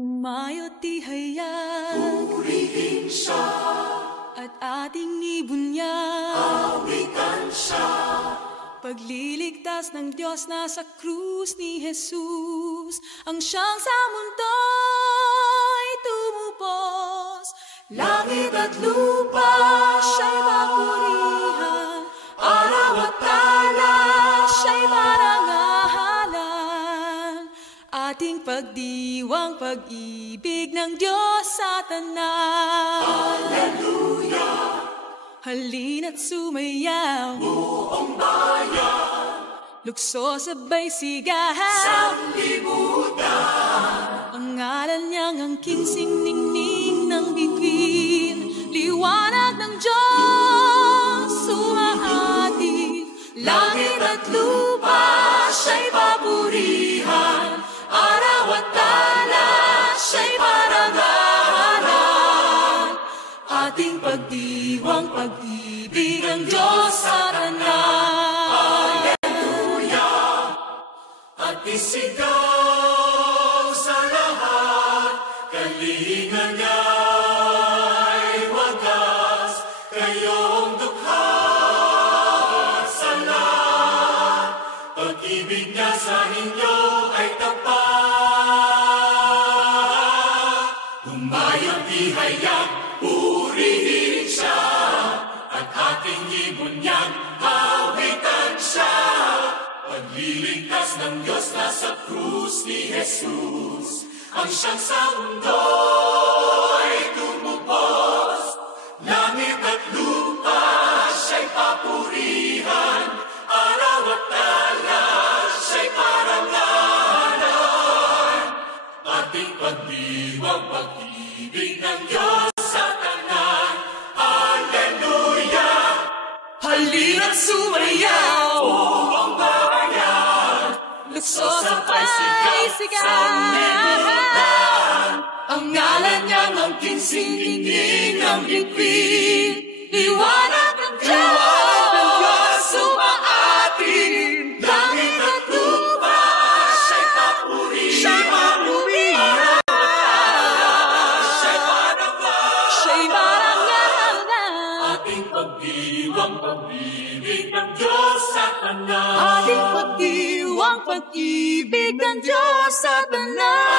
Humayo't ihayag, purihin siya, at ating ibunyag, awitan siya. Pagliligtas ng Diyos na sa krus ni Jesus, ang siyang sa mundo'y tumupos. Langit at lupa, siya'y papurihan, araw at tala, siya'y parangalan. Ating pagdiwang pag-ibig ng Diyos sa tanan. Hallelujah! Halina't sumayaw, Buong bayan, lukso sabay sigaw, sanglibutan. ang ngalan niyang angking siningning ng bituin. Liwanag ng Diyos sumahatid, Langit at lupa, siya'y papurihan, araw at tala, siya'y parangalan. ating pagdiwang pag-ibig ng Diyos sa tanan. Hallelujah! At isigaw sa lahat, kalinga niya'y wagas, kayong dukha sa lahat. Pag-ibig niya sa inyo ay tapat. Humayo't ihayag, purihin siya, at ating ibunyag, awitan siya. Pagliligtas ng Diyos na sa krus ni Jesus, ang siyang sa mundo'y tumupos. Langit at lupa, siya'y papurihan, araw at tala, siya'y parangalan. Ating pagdiwang pag-ibig ng Diyos sa tanan. Hallelujah! Halina't sumayaw, Buong bayan, lukso sabay sigaw, sanglibutan. ang ngalan niyang angking siningning ng bituin. Liwanag ng Diyos sumaatid, Langit at lupa, siya'y papurihan, siya'y parangalan. siya'y parangalan. Ating pagdiwang pag-ibig ng Diyos sa tanan. Ating pagdiwang pag-ibig ng Diyos sa tanan.